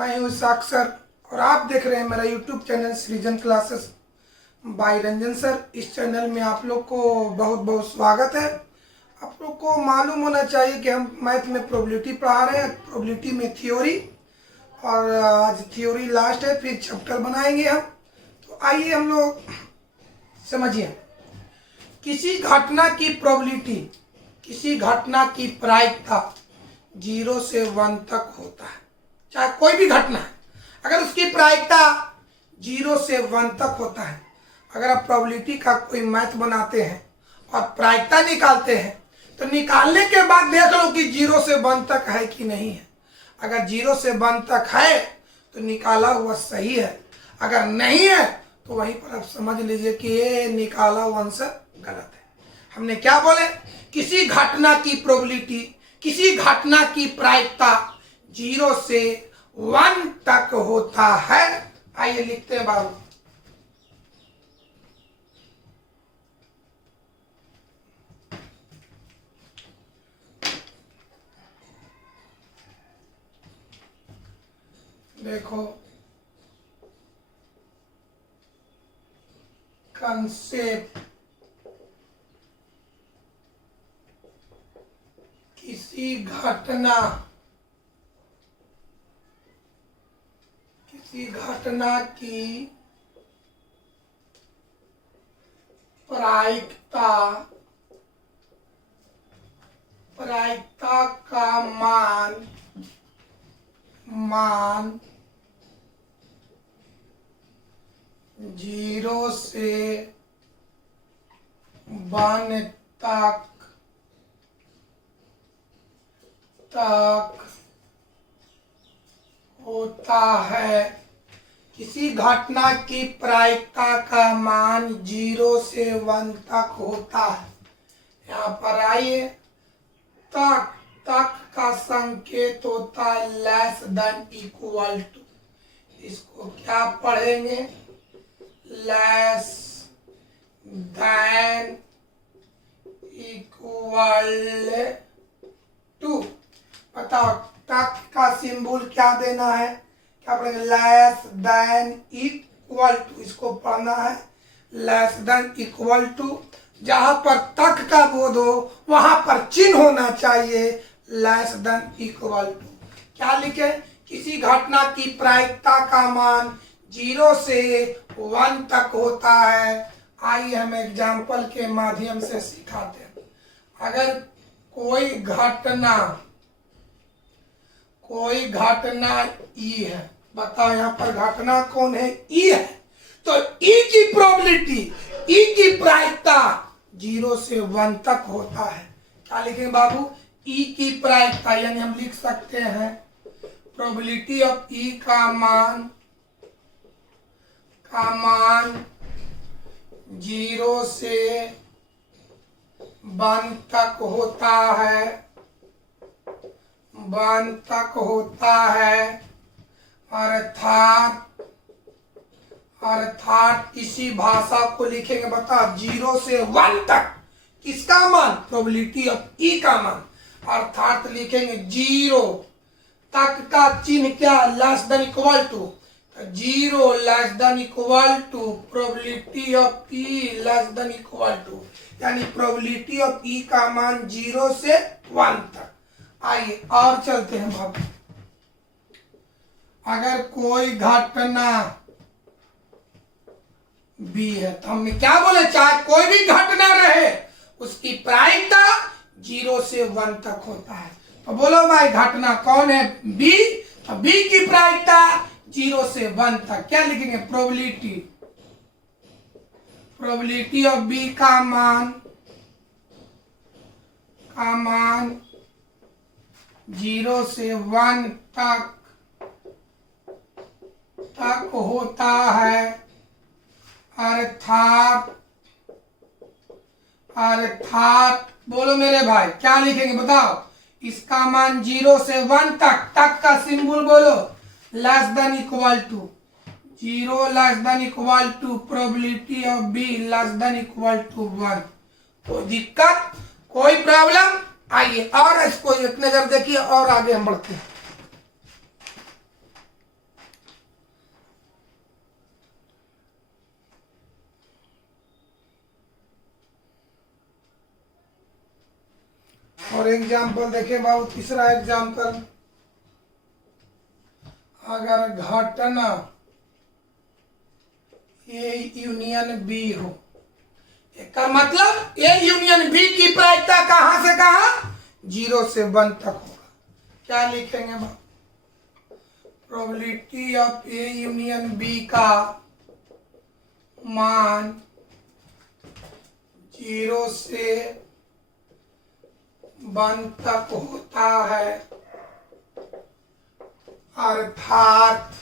मैं हूँ साक्षर और आप देख रहे हैं मेरा यूट्यूब चैनल सृजन क्लासेस बाय रंजन सर। इस चैनल में आप लोग को बहुत बहुत स्वागत है। आप लोग को मालूम होना चाहिए कि हम मैथ में प्रोबेबिलिटी पढ़ा रहे हैं, प्रोबेबिलिटी में थ्योरी, और आज थ्योरी लास्ट है, फिर चैप्टर बनाएंगे हम। तो आइए हम लोग समझिए। किसी घटना की प्रोबेबिलिटी, किसी घटना की प्रायिकता 0 से 1 तक होता है। चाहे कोई भी घटना है, अगर उसकी प्रायिकता 0 से 1 तक होता है, अगर आप प्रोबेबिलिटी का कोई मैथ बनाते हैं और प्रायिकता निकालते हैं तो निकालने के बाद देख लो कि 0 से 1 तक है कि नहीं है। अगर 0 से 1 तक है तो निकाला हुआ सही है, अगर नहीं है तो वहीं पर आप समझ लीजिए कि ये निकाला हुआ आंसर गलत है। हमने क्या बोले? किसी घटना की प्रोबेबिलिटी, किसी घटना की प्रायिकता 0 से 1 तक होता है। आइए लिखते हैं बाबू। देखो, कंसेप्ट किसी घटना की प्रायिकता का मान 0 से 1 तक होता है। किसी घटना की प्रायिकता का मान 0 से 1 तक होता है। यहाँ पर आइए, तक का संकेत होता है लेस देन इक्वल टू। इसको क्या पढ़ेंगे? Less than equal to. बताओ, तक का सिंबल क्या देना है? क्या पढ़ेंगे? Less than equal to. इसको पढ़ना है लेस देन इक्वल टू। जहां पर तक का बोध हो वहां पर चिन्ह होना चाहिए लेस देन इक्वल टू। क्या लिखे? किसी घटना की प्रायिकता का मान 0 से 1 तक होता है। आइए हम एग्जाम्पल के माध्यम से सिखाते हैं। अगर कोई घटना ई है, बताओ यहाँ पर घटना कौन है? ई है। तो ई की प्रोबेबिलिटी, ई की प्रायिकता 0 से 1 तक होता है। क्या लिखेंगे बाबू? ई की प्रायिकता, यानी हम लिख सकते हैं प्रोबेबिलिटी ऑफ ई का मान 0 से 1 तक होता है, 1 तक होता है। अर्थात इसी भाषा को लिखेंगे। बता, 0 से 1 तक किसका मान? प्रोबेबिलिटी ऑफ ई का मान। अर्थात लिखेंगे 0 तक का चिन्ह क्या? Less than equal to. 0 less than equal to probability of E less than equal to, यानी प्रोबेबिलिटी ऑफ ई का मान 0 से 1 तक। आइए और चलते हैं बाबू। अगर कोई घटना बी है तो हमने क्या बोले? चाहे कोई भी घटना रहे उसकी प्रायिकता 0 से 1 तक होता है। तो बोलो भाई, घटना कौन है? बी। तो बी की प्रायिकता 0 से 1 तक। क्या लिखेंगे? प्रोबेबिलिटी ऑफ बी का मान 0 से 1 तक होता है। अर्थात बोलो मेरे भाई, क्या लिखेंगे? बताओ, इसका मान 0 से 1 तक का सिंबल बोलो less than equal to. 0 less than equal to probability of B less than equal to 1। कोई दिक्कत, कोई प्रॉब्लम? आइए और इसको एक नजर देखिए और आगे हम बढ़ते हैं। और एग्जाम्पल देखें बाबू, तीसरा एग्जाम्पल, अगर घटना ए यूनियन बी हो, इसका मतलब ए यूनियन बी की प्रायिकता कहां से कहां, 0 से 1 तक होगा। क्या लिखेंगे बाबू, probability of A union B का मान 0 से 1 तक होता है, अर्थात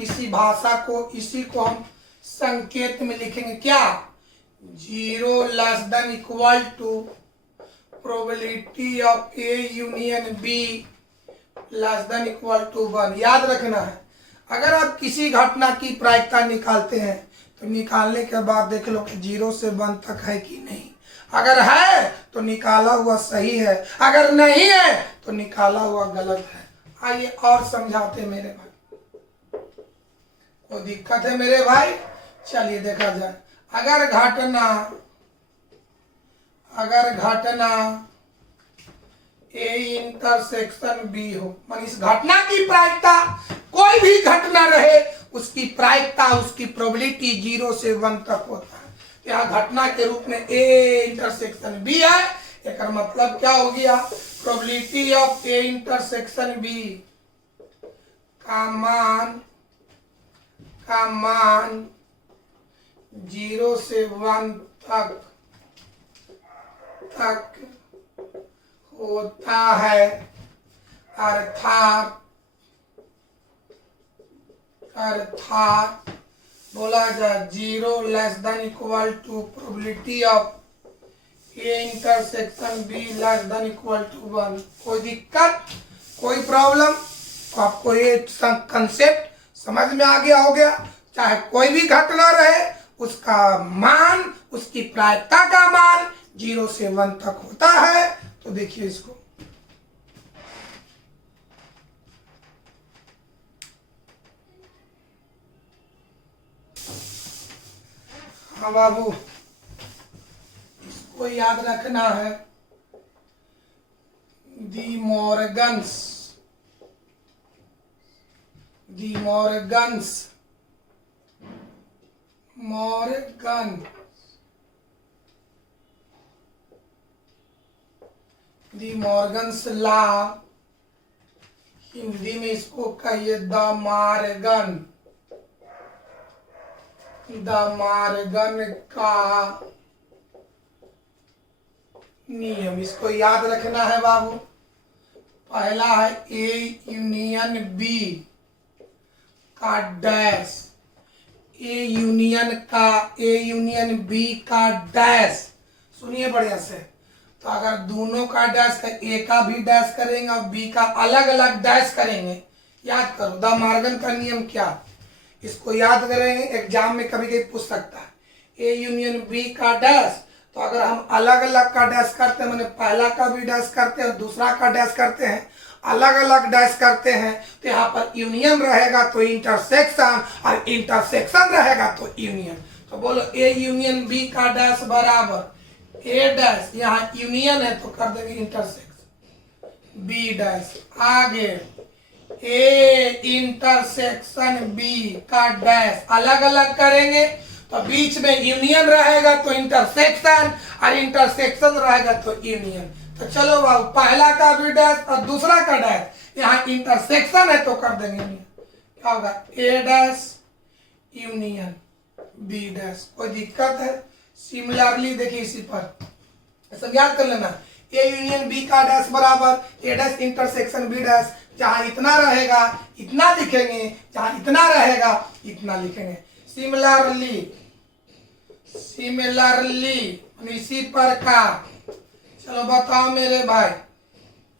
इसी भाषा को, इसी को हम संकेत में लिखेंगे क्या, 0 less than equal to probability of A union B less than equal to 1। याद रखना है, अगर आप किसी घटना की प्रायिकता निकालते हैं तो निकालने के बाद देख लो कि 0 से 1 तक है कि नहीं। अगर है तो निकाला हुआ सही है, अगर नहीं है तो निकाला हुआ गलत है। आइए और समझाते मेरे भाई, कोई दिक्कत है मेरे भाई? चलिए देखा जाए, अगर घटना ए इंटरसेक्शन बी हो, मान इस घटना की प्रायिकता, कोई भी घटना रहे उसकी प्रायिकता, उसकी प्रोबेबिलिटी 0 से 1 तक होता है। यहाँ घटना के रूप में ए इंटरसेक्शन बी है, एक मतलब क्या हो गया, probability of A intersection B का मान 0 से 1 तक होता है, अर्थात बोला जाए 0 less than equal to probability of A intersection B less than equal to 1। कोई दिक्कत, कोई प्रॉब्लम? आपको ये कंसेप्ट समझ में आ गया हो गया? चाहे कोई भी घटना रहे उसका मान, उसकी प्रायिकता का मान 0 से 1 तक होता है। तो देखिए इसको, हाँ बाबू, इसको याद रखना है, डी मॉर्गन्स लॉ, हिंदी में इसको कहिए द मार्गन का नियम। इसको याद रखना है बाबू। पहला है ए यूनियन बी का डैश, ए यूनियन बी का डैश। सुनिए बढ़िया से, तो अगर दोनों का डैश का, ए का भी डैश करेंगे और बी का अलग अलग डैश करेंगे, याद करो द मार्गन का नियम क्या, इसको याद करेंगे, एग्जाम में कभी कभी पूछ सकता है। ए यूनियन बी का डैश, तो अगर हम अलग अलग का डैश करते हैं, मैंने पहला का भी डैश करते हैं और दूसरा का डैश करते हैं, अलग अलग डैश करते हैं, तो यहाँ पर यूनियन रहेगा तो इंटरसेक्शन, और इंटरसेक्शन रहेगा तो यूनियन। तो बोलो ए यूनियन बी का डैश बराबर ए डैश, यहाँ यूनियन है तो कर देंगे इंटरसेक्शन, बी डैश। आगे ए इंटरसेक्शन बी का डैश अलग अलग करेंगे, तो बीच में यूनियन रहेगा तो इंटरसेक्शन, और इंटरसेक्शन रहेगा तो यूनियन। तो चलो बाबू, पहला का भी डैश और दूसरा का डैश, यहाँ इंटरसेक्शन है तो कर देंगे यूनियन। क्या होगा, ए डैश यूनियन बी डैश। कोई दिक्कत है? सिमिलरली देखिए इसी पर सब याद कर लेना, ए यूनियन बी का डैश बराबर ए डैश इंटरसेक्शन बी डैश। जहां इतना रहेगा इतना लिखेंगे, जहां इतना रहेगा इतना लिखेंगे। सिमिलरली इसी प्रकार, चलो बताओ मेरे भाई,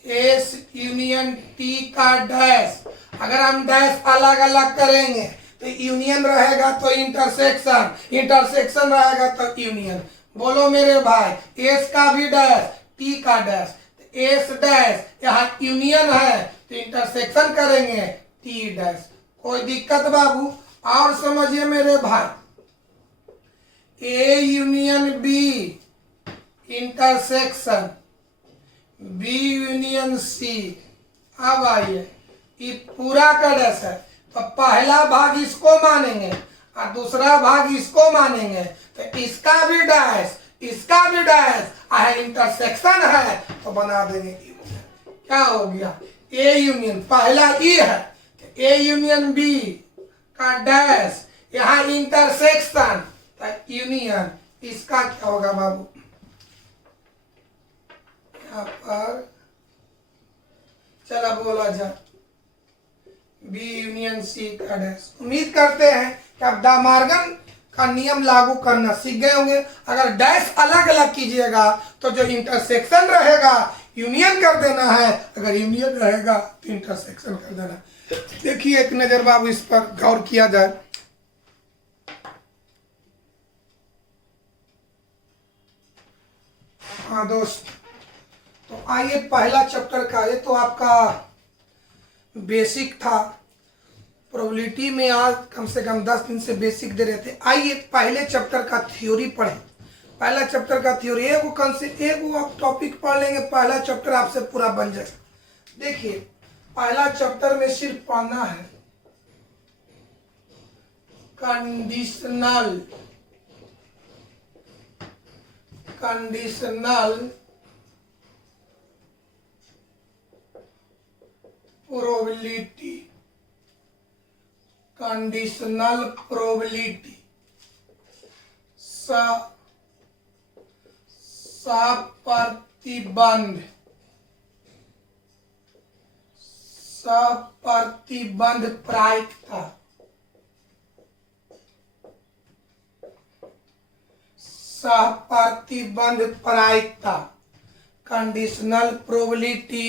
एस यूनियन टी का डैश, अगर हम डैश अलग अलग करेंगे तो यूनियन रहेगा तो इंटरसेक्शन, इंटरसेक्शन रहेगा तो यूनियन। बोलो मेरे भाई, एस का भी डैश, टी का डैश, एस डैश, यहाँ यूनियन है तो इंटरसेक्शन करेंगे टी डैश। कोई दिक्कत बाबू? और समझिए मेरे भाई, A union B intersection B union C. अब आइए, ये पूरा का डैश है तो पहला भाग इसको मानेंगे और दूसरा भाग इसको मानेंगे, तो इसका भी डैश इसका भी डैश है, इंटरसेक्शन है तो बना देंगे। क्या हो गया, ए यूनियन, पहला ई है तो ए यूनियन बी का डैश, यहाँ इंटरसेक्शन तो यूनियन, इसका क्या होगा बाबू, यहाँ पर चला बोला जाए बी यूनियन सी का डैश। उम्मीद करते हैं कि आप द मॉर्गन का नियम लागू करना सीख गए होंगे। अगर डैश अलग अलग कीजिएगा तो जो इंटरसेक्शन रहेगा यूनियन कर देना है, अगर यूनियन रहेगा तो इंटरसेक्शन कर देना है। देखिए एक नजर बाबू इस पर गौर किया जाए। हाँ दोस्त, तो आइए पहला चैप्टर का, ये तो आपका बेसिक था, प्रोबेबिलिटी में आज कम से कम 10 दिन से बेसिक दे रहे थे। आइए पहले चैप्टर का थ्योरी पढ़ें। पहला चैप्टर का थ्योरी एक वो आप टॉपिक पढ़ लेंगे, पहला चैप्टर आपसे पूरा बन जाएगा। देखिए पहला चैप्टर में सिर्फ पढ़ना है कंडीशनल प्रोबेबिलिटी, कंडीशनल प्रोबेबिलिटी, सप्रतिबंध प्रायिकता, कंडीशनल प्रोबेबिलिटी,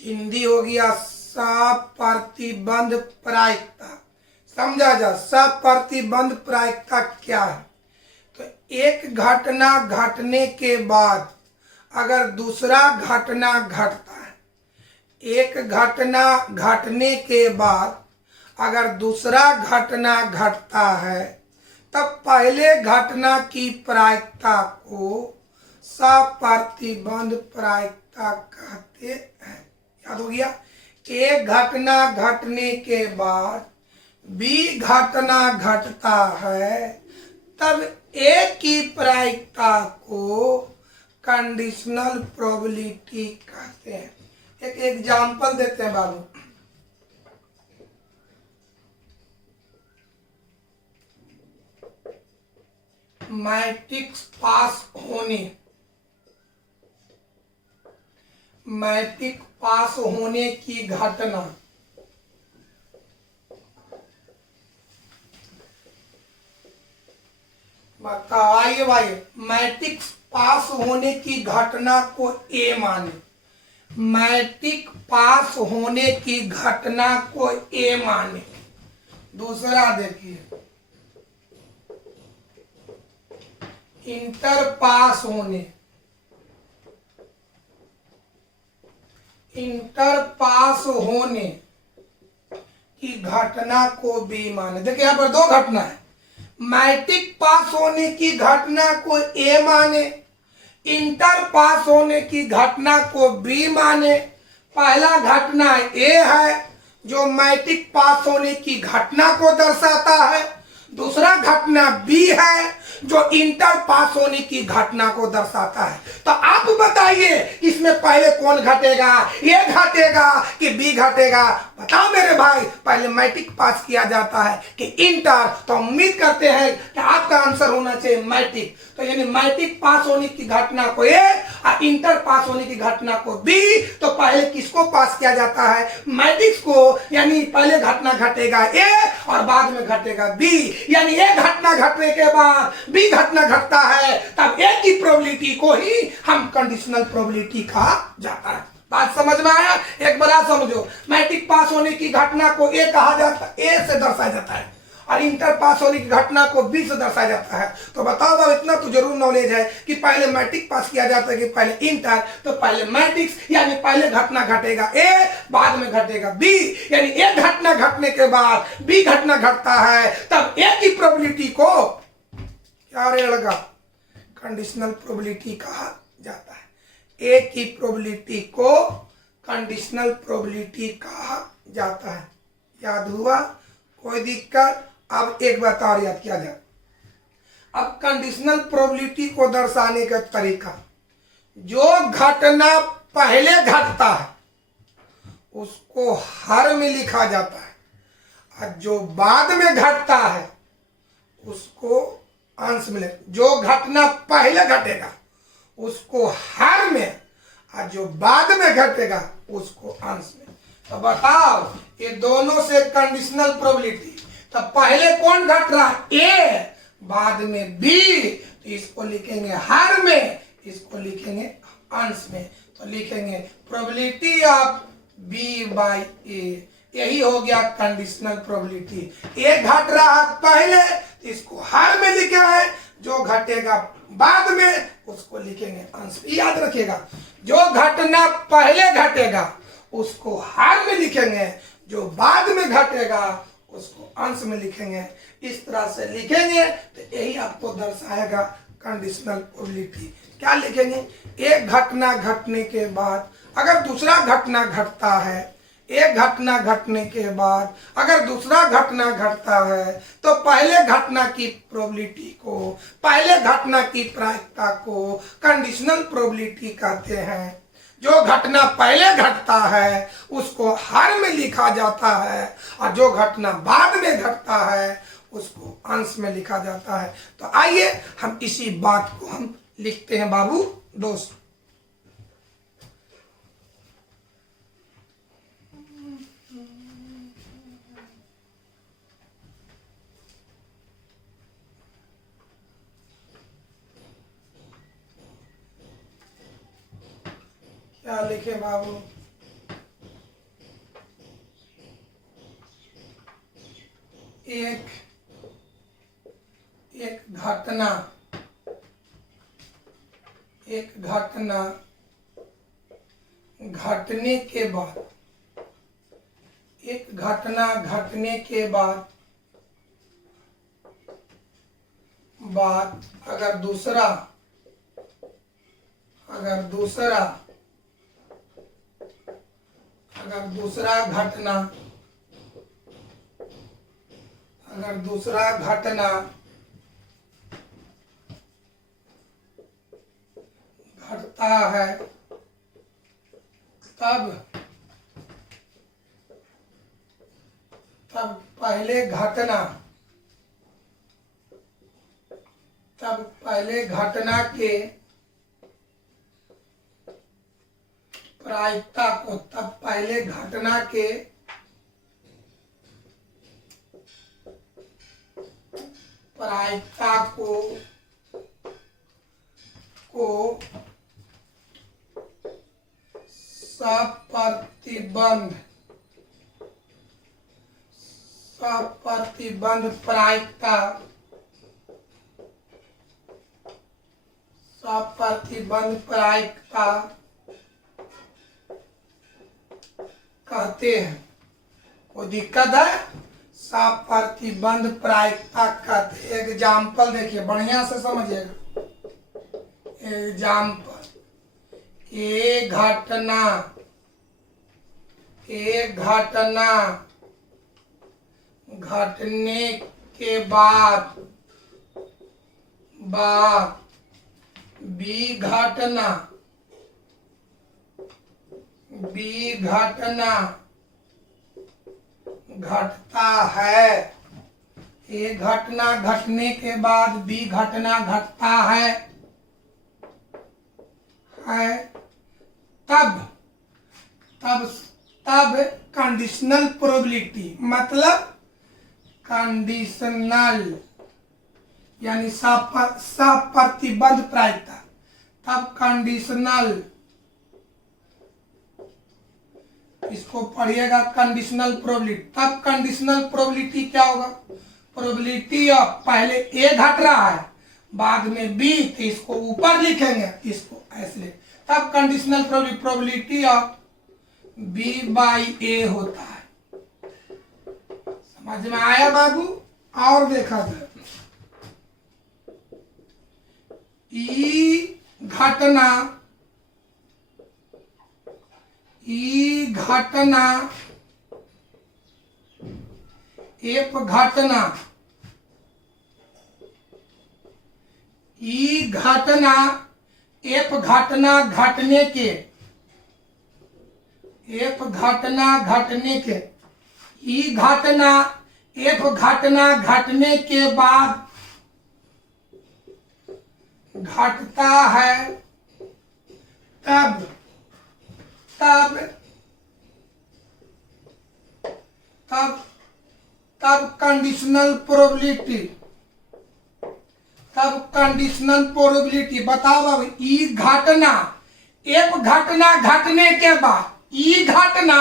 हिंदी हो गया सप्रतिबंध प्रायिकता। समझा जा सप्रतिबंध प्रायिकता क्या है, तो एक घटना घटने के बाद अगर दूसरा घटना घटता है, एक घटना घटने के बाद अगर दूसरा घटना घटता है, तब पहले घटना की प्रायिकता को सप्रतिबंध प्रायिकता कहते हैं। याद हो गया, एक घटना घटने के बाद बी घटना घटता है, तब ए की प्रायिकता को कंडीशनल प्रोबेबिलिटी कहते हैं। एक एग्जाम्पल देते हैं बाबू, मैट्रिक्स पास होने की घटना, बताइए भाई, मैट्रिक्स पास होने की घटना को ए माने, मैट्रिक पास होने की घटना को ए माने। दूसरा देखिए, इंटर पास होने की घटना को बी माने। देखिए यहाँ पर दो घटना है, मैट्रिक पास होने की घटना को ए माने, इंटर पास होने की घटना को बी माने। पहला घटना ए है जो मैट्रिक पास होने की घटना को दर्शाता है, दूसरा घटना बी है जो इंटर पास होने की घटना को दर्शाता है। तो आप बताइए इसमें पहले कौन घटेगा, ए घटेगा कि बी घटेगा? बताओ मेरे भाई, पहले मैट्रिक पास किया जाता है कि इंटर? तो उम्मीद करते हैं कि आपका आंसर होना चाहिए मैट्रिक। तो यानी मैट्रिक पास होने की घटना को ए और इंटर पास होने की घटना को बी। तो पहले किसको पास किया जाता है? मैट्रिक्स को। यानी पहले घटना घटेगा ए और बाद में घटेगा बी। यानी ए घटना घटने के बाद बी घटना घटता है, तब ए की प्रोबेबिलिटी को ही हम कंडीशनल प्रोबेबिलिटी कहा जाता है। बात समझ में आया? एक बार समझो, मैट्रिक पास होने की घटना को ए कहा जाता है, ए से दर्शाया जाता है, और इंटर पास होने की घटना को बी से दर्शाया जाता है। तो बताओ अब इतना तो जरूर नॉलेज है कि पहले मैट्रिक पास किया जाता है कि पहले इंटर। तो पहले मैट्रिक्स, यानी पहले घटना घटेगा ए, बाद में घटेगा बी। यानी ए घटना घटने के बाद बी घटना घटता है, तब ए की प्रोबेबिलिटी को क्या रहेगा, कंडीशनल प्रोबेबिलिटी कहा जाता है। ए की प्रोबेबिलिटी को कंडीशनल प्रोबेबिलिटी कहा जाता है। याद हुआ, कोई दिक्कत? अब एक बात और याद किया जाए। अब कंडीशनल प्रोबेबिलिटी को दर्शाने का तरीका, जो घटना पहले घटता है उसको हर में लिखा जाता है, और जो बाद में घटता है उसको अंश में। जो घटना पहले घटेगा उसको हर में, और जो बाद में घटेगा उसको अंश में। तो बताओ, ये दोनों से कंडीशनल प्रोबेबिलिटी, तो पहले कौन घट रहा है? ए, बाद में बी, तो इसको लिखेंगे हर में, इसको लिखेंगे अंश में। तो लिखेंगे प्रोबेबिलिटी ऑफ बी बाई ए, यही हो गया कंडीशनल प्रोबेबिलिटी। ए घट रहा है पहले, तो इसको हर में लिखा है, जो घटेगा बाद में उसको लिखेंगे अंश में। याद रखिएगा, जो घटना पहले घटेगा उसको हर में लिखेंगे, जो बाद में घटेगा उसको अंश में लिखेंगे। इस तरह से लिखेंगे तो यही आपको दर्शाएगा कंडीशनल प्रोबेबिलिटी। क्या लिखेंगे? एक घटना घटने के बाद अगर दूसरा घटना घटता है, एक घटना घटने के बाद अगर दूसरा घटना घटता है, तो पहले घटना की प्रोबेबिलिटी को, पहले घटना की प्रायिकता को कंडीशनल प्रोबेबिलिटी कहते हैं। जो घटना पहले घटता है उसको हर में लिखा जाता है, और जो घटना बाद में घटता है उसको अंश में लिखा जाता है। तो आइए हम इसी बात को हम लिखते हैं बाबू दोस्त। क्या लिखे बाबू? एक घटना, एक घटना घटने के बाद, एक घटना घटने के बाद अगर दूसरा घटना घटता है, तब पहले घटना के प्रायिकता को, तब पहले घटना के प्रायिकता को सप्रतिबंध प्रायिकता, सप्रतिबंध प्रायिकता कहते हैं। कोई दिक्कत है? सप्रतिबंध प्रायिकता कहते हैं। एग्जाम्पल देखिए, बढ़िया से समझिएगा। एग्जाम्पल, एक घटना घटने के बाद बी घटना घटता है। एक घटना घटने के बाद बी घटना घटता है, तब कंडीशनल प्रोबेबिलिटी, मतलब कंडीशनल यानी सप्रतिबंध प्रायिकता, तब कंडीशनल, इसको पढ़िएगा कंडीशनल प्रोबेबिलिटी। तब कंडीशनल प्रोबेबिलिटी क्या होगा? प्रोबेबिलिटी ऑफ, पहले ए घट रहा है बाद में बी, तो इसको ऊपर लिखेंगे, इसको ऐसे। तब conditional probability of B by A होता है। समझ में आया बाबू? और देखा जाए, ई घटना एफ घटना ई घटना एफ घटना घटने के एफ घटना घटने के ई घटना एफ घटना घटने के बाद घटता है तब तब तब तब कंडीशनल प्रोबेबिलिटी बताओ अब ई घटना एफ घटना घटने के बाद ई घटना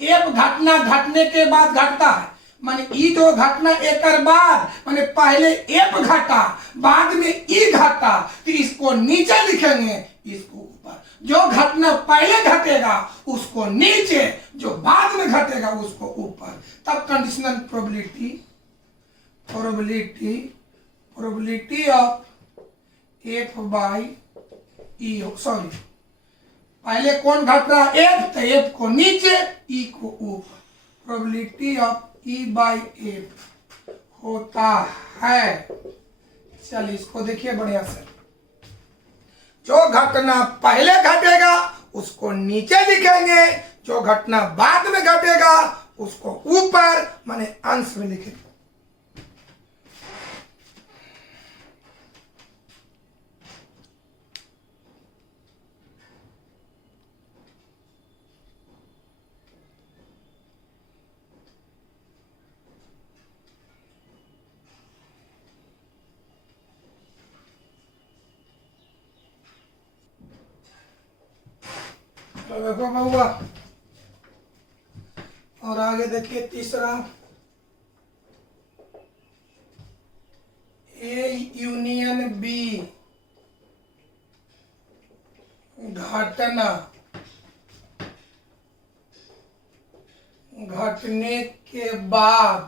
एफ घटना घटने के बाद घटता है माने ई जो घटना एक बाद माने पहले एफ घटा बाद में ई घटा तो इसको नीचे लिखेंगे इसको ऊपर जो घटना पहले घटेगा उसको नीचे जो बाद में घटेगा उसको ऊपर तब conditional probability of F by E sorry पहले कौन घट रहा है एफ तो एफ को नीचे ई को ऊपर probability of E by F होता है। चलिए इसको देखिए बढ़िया से जो घटना पहले घटेगा उसको नीचे लिखेंगे जो घटना बाद में घटेगा उसको ऊपर माने अंश में लिखेंगे। तो देखो बउआ और आगे देखिए तीसरा ए यूनियन बी घटना घटने के बाद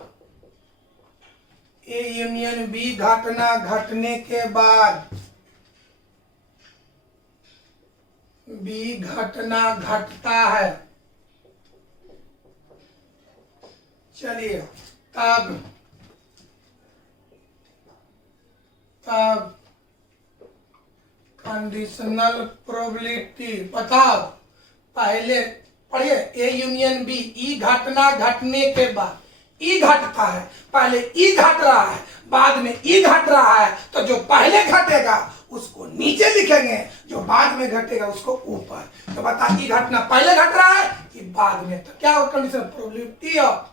ए यूनियन बी घटना घटने के बाद बी घटना घटता है। चलिए तब कंडीशनल प्रोबेबिलिटी बताओ पहले पढ़िए ए यूनियन बी ई घटना घटने के बाद ई घटता है पहले ई घट रहा है बाद में ई घट रहा है तो जो पहले घटेगा उसको नीचे लिखेंगे जो बाद में घटेगा उसको ऊपर। तो बता ई घटना पहले घट रहा है कि बाद में तो क्या होगा condition probability of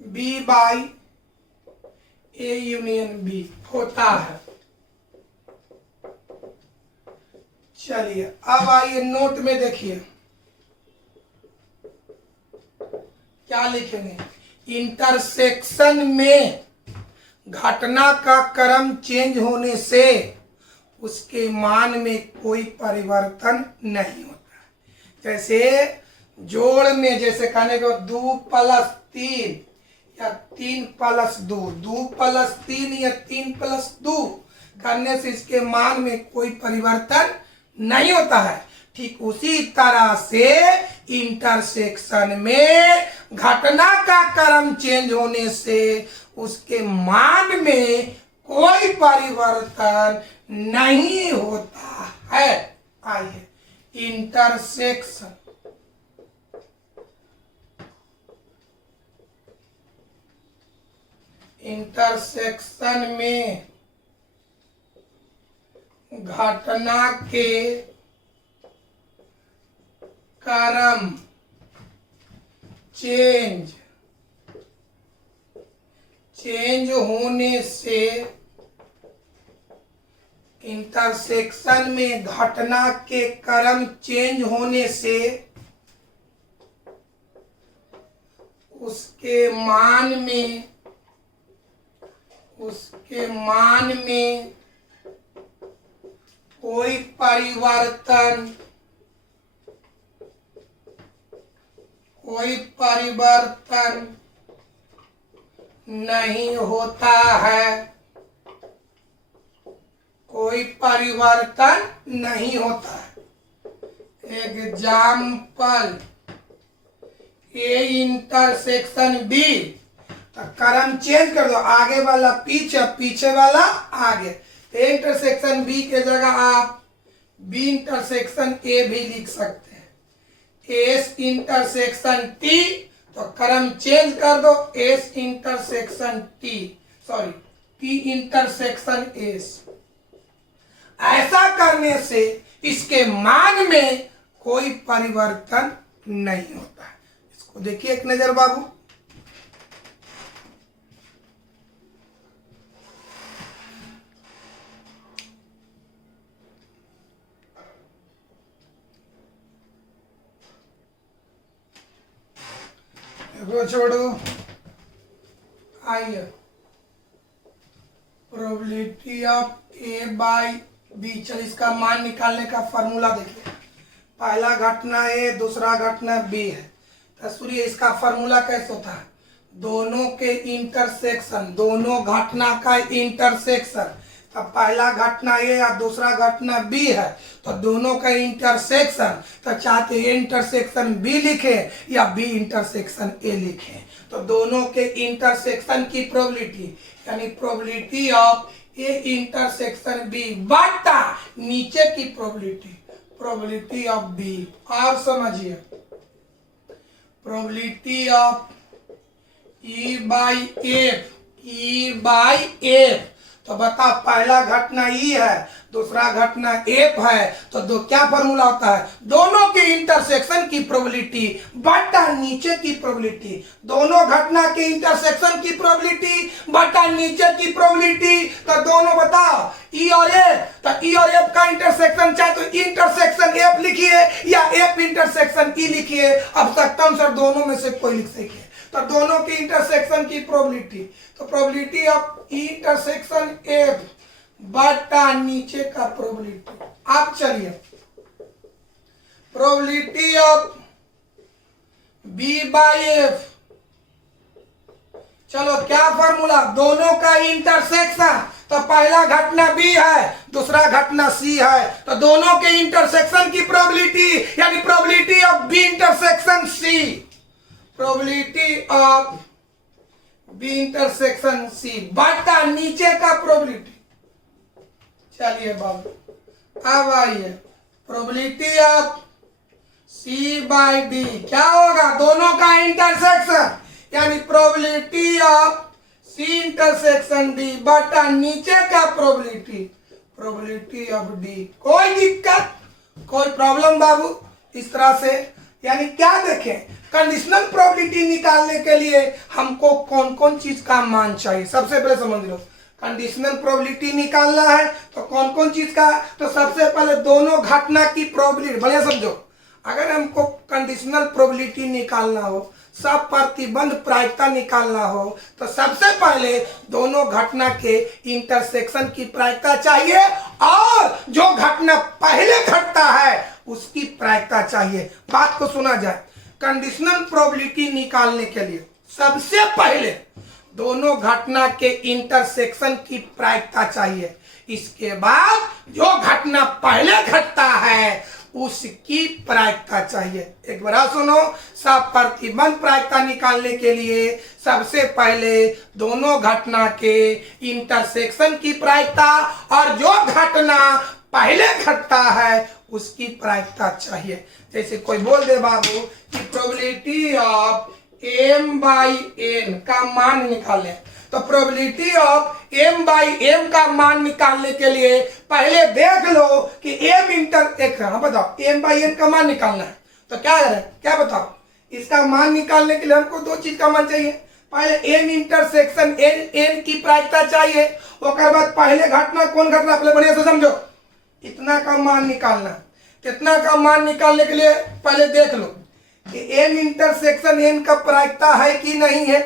B by A union B होता है। चलिए अब आइए नोट में देखिए क्या लिखेंगे इंटरसेक्शन में घटना का क्रम चेंज होने से उसके मान में कोई परिवर्तन नहीं होता है। जैसे जोड़ में जैसे कहने को 2+3 या 3+2 2+3 या 3+2 करने से इसके मान में कोई परिवर्तन नहीं होता है। ठीक उसी तरह से इंटरसेक्शन में घटना का क्रम चेंज होने से उसके मान में कोई परिवर्तन नहीं होता है। आइए इंटरसेक्शन में घटना के क्रम चेंज होने से इंटरसेक्शन में घटना के क्रम चेंज होने से उसके मान में कोई परिवर्तन नहीं होता है। कोई कोई परिवर्तन नहीं होता है। एग्जाम्पल ए इंटरसेक्शन बी, तो क्रम चेंज कर दो, आगे वाला पीछे, पीछे वाला आगे। ए इंटरसेक्शन बी के जगह आप बी इंटरसेक्शन ए भी लिख सकते हैं। एस इंटरसेक्शन टी, तो क्रम चेंज कर दो, S intersection T, sorry T intersection S. ऐसा करने से इसके मान में कोई परिवर्तन नहीं होता है। इसको देखिए एक नजर बाबू। देखो छोड़ो, आइए probability of A by B. चल इसका मान निकालने का फॉर्मूला देखिए। पहला घटना ए, दूसरा घटना बी है, तो सूर्य इसका फॉर्मूला कैसे होता है? दोनों के इंटरसेक्शन, दोनों घटना का इंटरसेक्शन। तो पहला घटना ए या दूसरा घटना बी है, तो दोनों का इंटरसेक्शन, तो चाहते ए इंटरसेक्शन बी लिखे या बी इंटरसेक्शन ए लिखे, तो दोनों के इंटरसेक्शन की प्रोबेबिलिटी, यानी probability of A intersection B बटा नीचे की प्रोबेबिलिटी, प्रोबेबिलिटी ऑफ बी। और समझिए probability of E by F, E by F. तो बता, पहला घटना ई है, दूसरा घटना एफ है, तो दो क्या फॉर्मूला होता है? दोनों के इंटरसेक्शन की प्रोबेबिलिटी बटा नीचे की प्रोबेबिलिटी। दोनों घटना के इंटरसेक्शन की प्रोबेबिलिटी बटा नीचे की प्रोबेबिलिटी। तो दोनों बताओ, ई और एफ, तो ई और एफ का इंटरसेक्शन चाहे तो इंटरसेक्शन एफ लिखिए या एफ इंटरसेक्शन ई लिखिए। अब सकता सर दोनों में से कोई लिख सके, तो दोनों की इंटरसेक्शन की प्रोबेबिलिटी, तो प्रोबेबिलिटी ऑफ इंटरसेक्शन एफ बटा नीचे का प्रोबेबिलिटी। अब चलिए probability of B by F. चलो क्या फॉर्मूला? दोनों का इंटरसेक्शन, तो पहला घटना बी है, दूसरा घटना सी है, तो दोनों के इंटरसेक्शन की प्रोबेबिलिटी यानी probability of B intersection C, probability of B intersection C बटा नीचे का प्रोबेबिलिटी। चलिए बाबू, अब आइए probability of C by D. क्या होगा? दोनों का इंटरसेक्शन यानी probability of C intersection D बटा नीचे का प्रोबेबिलिटी, प्रोबेबिलिटी ऑफ डी। कोई दिक्कत, कोई प्रॉब्लम बाबू? इस तरह से यानी क्या देखें, कंडीशनल प्रोबेबिलिटी निकालने के लिए हमको कौन कौन चीज का मान चाहिए। सबसे पहले समझ लो, कंडीशनल प्रोबेबिलिटी निकालना है तो कौन कौन चीज का? तो सबसे पहले दोनों घटना की प्रोबेबिलिटी। बढ़िया समझो, अगर हमको कंडीशनल प्रोबेबिलिटी निकालना हो, सब प्रतिबंध प्रायिकता निकालना हो, तो सबसे पहले दोनों घटना के इंटरसेक्शन की प्रायिकता चाहिए और जो घटना पहले घटता है उसकी प्रायिकता चाहिए। बात को सुना जाए, कंडीशनल प्रोबेबिलिटी निकालने के लिए सबसे पहले दोनों घटना के इंटरसेक्शन की प्रायिकता चाहिए। इसके बाद जो घटना पहले घटता है उसकी प्रायिकता चाहिए। एक बार सुनो, सब प्रतिबंध प्रायिकता निकालने के लिए सबसे पहले दोनों घटना के इंटरसेक्शन की प्रायिकता और जो घटना पहले घटता है उसकी प्रायिकता चाहिए। जैसे कोई बोल दे बाबू कि probability of M by N का मान निकालें, तो probability of M by M का मान निकालने के लिए पहले देख लो कि एम इंटर एक, हाँ बताओ, एम बाई एन का मान निकालना है तो क्या है, क्या बताओ? इसका मान निकालने के लिए हमको दो चीज का मान चाहिए। पहले एम इंटरसेक्शन एन, एन की प्रायिकता चाहिए, उसके बाद पहले घटना कौन घटना, पहले बढ़िया से समझो, इतना का मान निकालना। कितना का मान निकालने के लिए पहले देख लो कि एम इंटरसेक्शन एन का प्रायिकता है कि नहीं है,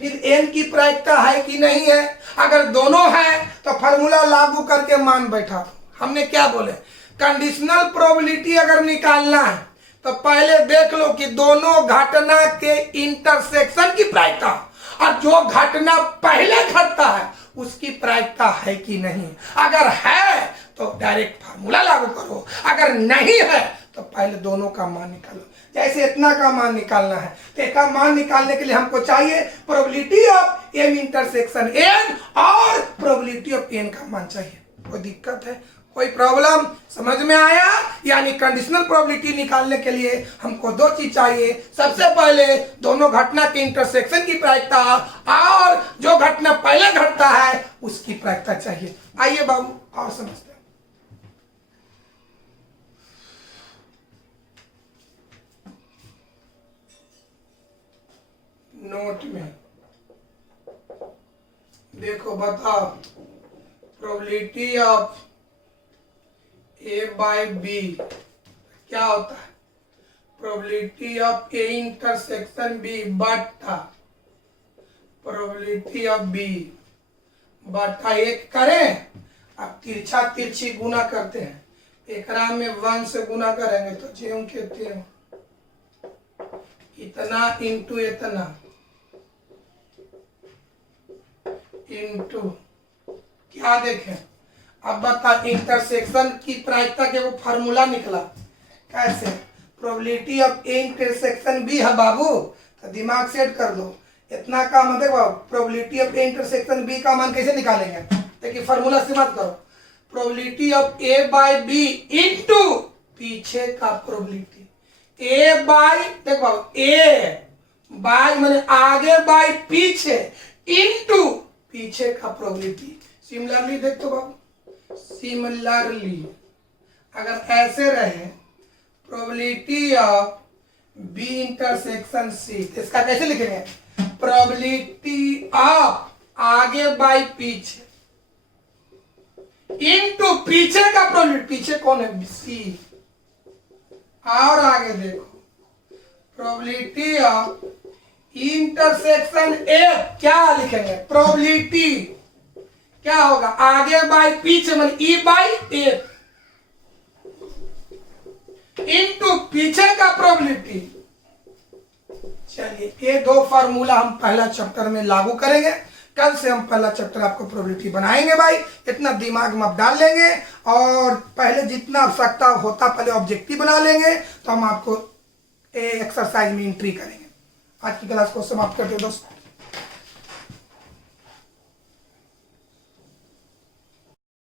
फिर एन की प्रायिकता है कि नहीं है। अगर दोनों है तो फार्मूला लागू करके मान बैठा। हमने क्या बोले, कंडीशनल प्रोबेबिलिटी अगर निकालना है तो पहले देख लो कि दोनों घटना के इंटरसेक्शन की प्रायिकता और जो घटना पहले घटता है उसकी प्रायिकता है कि नहीं। अगर है तो डायरेक्ट फार्मूला लागू करो, अगर नहीं है तो पहले दोनों का मान निकालो। जैसे इतना का मान निकालना है तो एक का मान निकालने के लिए हमको चाहिए probability of M intersection N और प्रोबेबिलिटी ऑफ एन का मान चाहिए। कोई दिक्कत है, कोई प्रॉब्लम समझ में आया? यानी कंडीशनल प्रोबेबिलिटी निकालने के लिए हमको दो चीज चाहिए। सबसे पहले दोनों घटना के इंटरसेक्शन की प्रायिकता और जो घटना पहले घटता है उसकी प्रायिकता चाहिए। आइए बाबू और समझते हैं। नोट में देखो, बताओ probability of A by B क्या होता है? Probability of A intersection B बटा प्रोबेबिलिटी ऑफ बी बटा एक करें। अब तिरछा तिरछी गुना करते हैं, एकरा में 1 से गुना करेंगे तो ज्यों के त्यों इतना इंटू इतना इंटू क्या देखें। अब बता, इंटरसेक्शन की प्रायिकता के वो फार्मूला निकला कैसे? Probability of A intersection B है बाबू, तो दिमाग सेट कर दो। इतना का मतलब देखो, probability of A intersection B का मान कैसे निकालेंगे? देखिए फार्मूला से मत करो, probability of A by B into पीछे का प्रोबेबिलिटी। ए बाई देखो, ए बाई माने आगे बाई पीछे इंटू पीछे का प्रोबेबिलिटी। सिमिलरली देख तो बाबू, सिमिलरली अगर ऐसे रहे probability of B intersection C, इसका कैसे लिखेंगे? प्रोबेबिलिटी ऑफ आगे बाई पीछे इंटू पीछे का प्रोबेबिलिटी। पीछे कौन है? सी। और आगे देखो, प्रोबेबिलिटी ऑफ इंटरसेक्शन ए क्या लिखेंगे? प्रोबेबिलिटी क्या होगा? आगे बाई पीछे मन ई बाई ए इंटू पीछे का प्रोबेबिलिटी। चलिए ये दो फार्मूला हम पहला चैप्टर में लागू करेंगे। कल से हम पहला चैप्टर आपको प्रोबेबिलिटी बनाएंगे भाई, इतना दिमाग में आप डाल लेंगे और पहले जितना आवश्यकता होता पहले ऑब्जेक्टिव बना लेंगे, तो हम आपको एक्सरसाइज में एंट्री करेंगे। आज की क्लास को समाप्त करते हैं दोस्तों।